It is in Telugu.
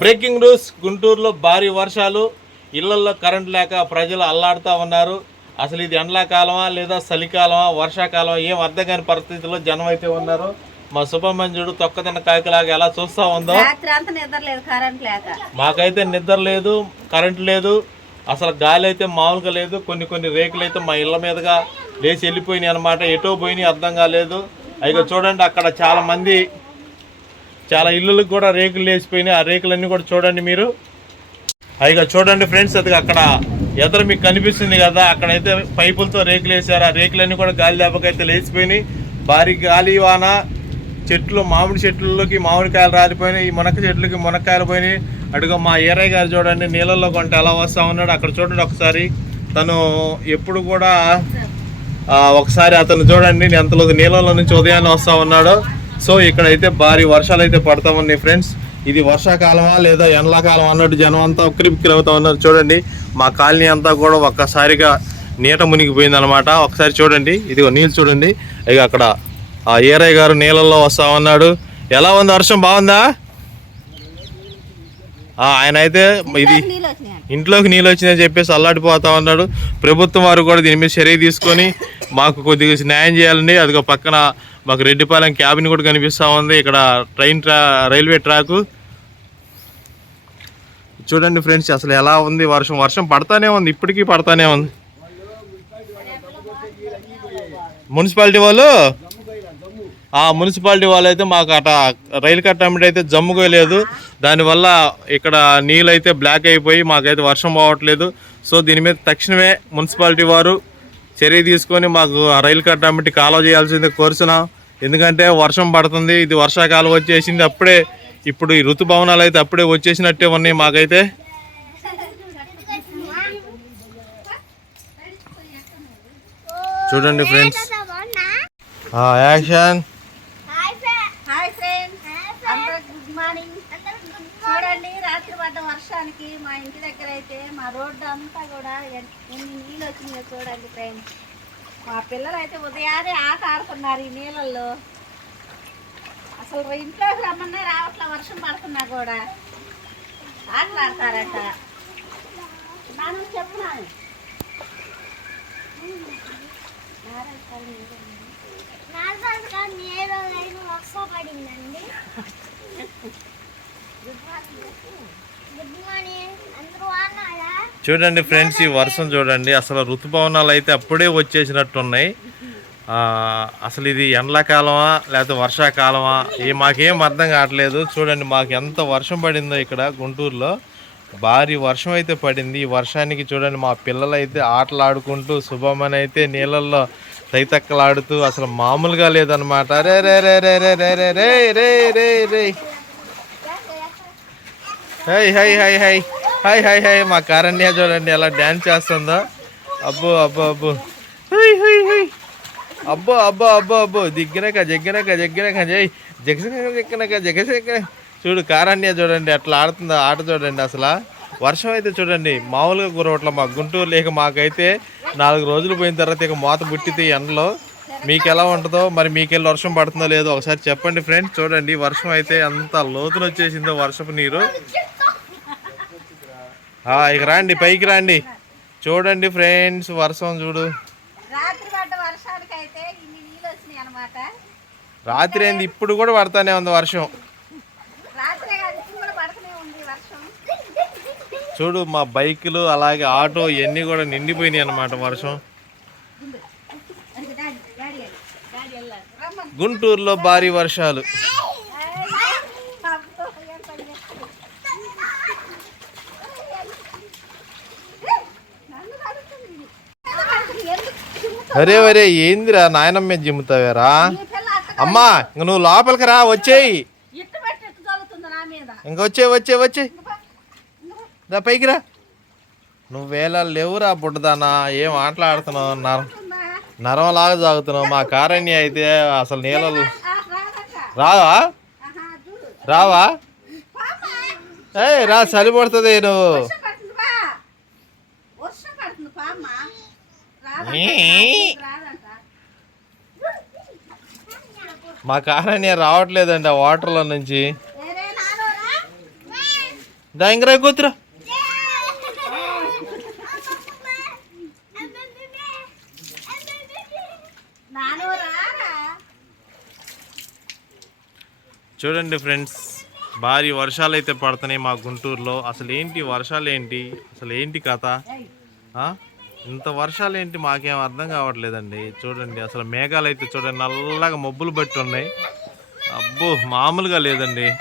Breaking news. గుంటూరులో భారీ వర్షాలు. ఇళ్ళలో కరెంట్ లేక ప్రజలు అల్లాడుతూ ఉన్నారు. అసలు ఇది ఎండాకాలమా లేదా చలికాలమా? వర్షాకాలమా? ఏం అర్థం కాని పరిస్థితిలో జనం అయితే ఉన్నారు. మా సుబ్రహ్మణ్యుడు తొక్క తిన్న కాకిలాగా ఎలా చూస్తా ఉందో. మాకైతే నిద్ర లేదు కరెంట్ లేదు. అసలు గాలి అయితే మామూలుగా లేదు. కొన్ని కొన్ని రేకులు అయితే మా ఇళ్ళ మీదుగా లేచి వెళ్ళిపోయినాయి అనమాట ఎటో పోయినాయి అర్థం కాలేదు. అయితే చూడండి అక్కడ చాలా మంది చాలా ఇల్లులకు కూడా రేకులు లేచిపోయినాయి. ఆ రేకులన్నీ కూడా చూడండి మీరు. అయిగా చూడండి ఫ్రెండ్స్ అది అక్కడ ఎదురు మీకు కనిపిస్తుంది కదా అక్కడైతే పైపులతో రేకులు వేసారు ఆ రేకులన్నీ కూడా గాలి దెబ్బకైతే లేచిపోయినాయి. భారీ గాలి వాన చెట్లు మామిడి చెట్లలోకి మామిడికాయలు రాలిపోయినాయి. ఈ మునక్క చెట్లకి మునక్కాయలు పోయినాయి. అటుగా మా ఏరయ్య గారు చూడండి నీళ్ళల్లో కొంట ఎలా వస్తా ఉన్నాడు. అక్కడ చూడండి ఒకసారి. తను ఎప్పుడు కూడా ఒకసారి అతను చూడండి ఎంతలో నీళ్ళలో నుంచి ఉదయాన్నే వస్తూ ఉన్నాడు. సో ఇక్కడైతే భారీ వర్షాలు అయితే పడతా ఉన్నాయి ఫ్రెండ్స్ ఇది వర్షాకాలమా లేదా ఎండలకాలం అన్నట్టు జనం అంతా ఉక్కిరి అవుతా ఉన్నారు. చూడండి మా కాలనీ అంతా కూడా ఒక్కసారిగా నీట మునిగిపోయింది అనమాట ఒకసారి చూడండి ఇదిగో నీళ్ళు చూడండి. ఇక అక్కడ ఆ ఏరయ్య గారు నీళ్ళల్లో వస్తా ఉన్నాడు. ఎలా ఉంది వర్షం? బాగుందా? ఆయన అయితే ఇది ఇంట్లోకి నీళ్ళు వచ్చిందని చెప్పేసి అల్లాడిపోతా ఉన్నాడు. ప్రభుత్వం వారు కూడా దీని మీద చర్య తీసుకొని మాకు కొద్దిగా న్యాయం చేయాలండి. అదిగో పక్కన మాకు రెడ్డిపాలెం క్యాబిన్ కూడా కనిపిస్తూ ఉంది. ఇక్కడ ట్రైన్ ట్రా రైల్వే ట్రాకు. చూడండి ఫ్రెండ్స్ అసలు ఎలా ఉంది వర్షం? వర్షం పడతానే ఉంది. ఇప్పటికీ పడతానే ఉంది. మున్సిపాలిటీ వాళ్ళు ఆ మున్సిపాలిటీ వాళ్ళు అయితే మాకు అట రైలు కట్టమిటి అయితే జమ్ముకోలేదు దానివల్ల ఇక్కడ నీళ్ళు అయితే బ్లాక్ అయిపోయి మాకైతే వర్షం పోవట్లేదు. సో దీని మీద తక్షణమే మున్సిపాలిటీ వారు చర్య తీసుకొని మాకు ఆ రైలు కట్టమిటి కాలువ చేయాల్సింది కోరుచున్నాం. ఎందుకంటే వర్షం పడుతుంది. ఇది వర్షాకాలం వచ్చేసింది అప్పుడే ఇప్పుడు ఈ ఋతుభవనాలు అయితే అప్పుడే వచ్చేసినట్టే ఉన్నాయి మాకైతే. చూడండి ఫ్రెండ్స్. యాక్షన్. రాత్రి పడ్డ వర్షానికి మా ఇంటి దగ్గర అయితే మా రోడ్డు అంతా కూడా ఎన్- ఎన్ని నీళ్ళు వచ్చినాయో చూడండి ఫ్రెండ్స్. మా పిల్లలు అయితే ఉదయాన్నే ఆట ఆడుతున్నారు ఈ నీళ్ళల్లో. అసలు ఇంట్లోకి రమ్మన్నా రావట్లే వర్షం పడుతున్నా కూడా. ఆటలాడతారట. నాన్న చెప్పునా నార్మల్గా నేల లైన్ వర్షం పడిందండి. చూడండి ఫ్రెండ్స్ ఈ వర్షం చూడండి. అసలు ఋతుపవనాలు అయితే అప్పుడే వచ్చేసినట్టున్నాయి. ఆ, అసలు ఇది ఎండాకాలమా లేకపోతే వర్షాకాలమా ఈ మాకేం అర్థం కావట్లేదు. చూడండి మాకు ఎంత వర్షం పడిందో ఇక్కడ గుంటూరులో. భారీ వర్షం అయితే పడింది. ఈ వర్షానికి చూడండి మా పిల్లలు అయితే ఆటలు ఆడుకుంటూ శుభమని అయితే నీళ్ళల్లో తైతక్కలాడుతూ అసలు మామూలుగా లేదనమాట రే రే రే రే రే రే రే రే రే రే రే. హై హై హై హై. హై హై హై. మా కారణ్య చూడండి ఎలా డ్యాన్స్ చేస్తుందో. అబ్బో అబ్బో అబ్బో. హై హై హై. అబ్బో అబ్బో అబ్బో అబ్బో. దిగ్గినక జగ్గినక జగ్గినక జై. జగసక జగ్గినక జగసక చూడు కారణ్య చూడండి అట్లా ఆడుతుందో ఆట చూడండి అసలు. వర్షం అయితే చూడండి మామూలుగా కురవట్ల మా గుంటూరు. లేక మాకైతే నాలుగు రోజులు పోయిన తర్వాత ఇక మూత పుట్టితే ఎండలో. మీకు ఎలా ఉంటుందో మరి మీకెళ్ళి వర్షం పడుతుందో లేదో ఒకసారి చెప్పండి ఫ్రెండ్స్. చూడండి వర్షం అయితే ఎంత లోతులు వచ్చేసిందో వర్షపు నీరు. ఇక రండి పైకి రండి. చూడండి ఫ్రెండ్స్ వర్షం చూడు. రాత్రి ఏంది? ఇప్పుడు కూడా పడతానే ఉంది వర్షం. చూడు మా బైకులు అలాగే ఆటో ఇవన్నీ కూడా నిండిపోయినాయి అనమాట వర్షం. గుంటూరులో భారీ వర్షాలు. అరే వరే ఏందిరా నాయనమ్మ జిమ్ముతావేరా? అమ్మా ఇంక నువ్వు లోపలికి రా వచ్చేయి. ఇంక వచ్చే వచ్చే వచ్చే. దా పైకి రా. నువ్వేలా లేవురా బుడ్డదానా ఏం ఆటలాడుతున్నావు? నరం ఉందా? నరం లాగా సాగుతున్నావు మా కారణ్య అయితే అసలు నీళ్ళలు రావా? రావా? ఏ రా చలి పడుతుంది నువ్వు వర్షం పడుతుంది బా. వర్షం పడుతుంది పామ్మ. రాదంట, ఈ. రాదంట. మా కారణ్య రావట్లేదండి ఆ వాటర్లో నుంచి. వేరే కూతురు. చూడండి ఫ్రెండ్స్ భారీ వర్షాలు అయితే పడుతున్నాయి మా గుంటూరులో. అసలు ఏంటి వర్షాలు ఏంటి అసలు ఏంటి కథ ఇంత వర్షాలు ఏంటి మాకేం అర్థం కావట్లేదండి. చూడండి అసలు మేఘాలు అయితే చూడండి నల్లగా మబ్బులు బట్టి ఉన్నాయి. అబ్బో మామూలుగా లేదండి.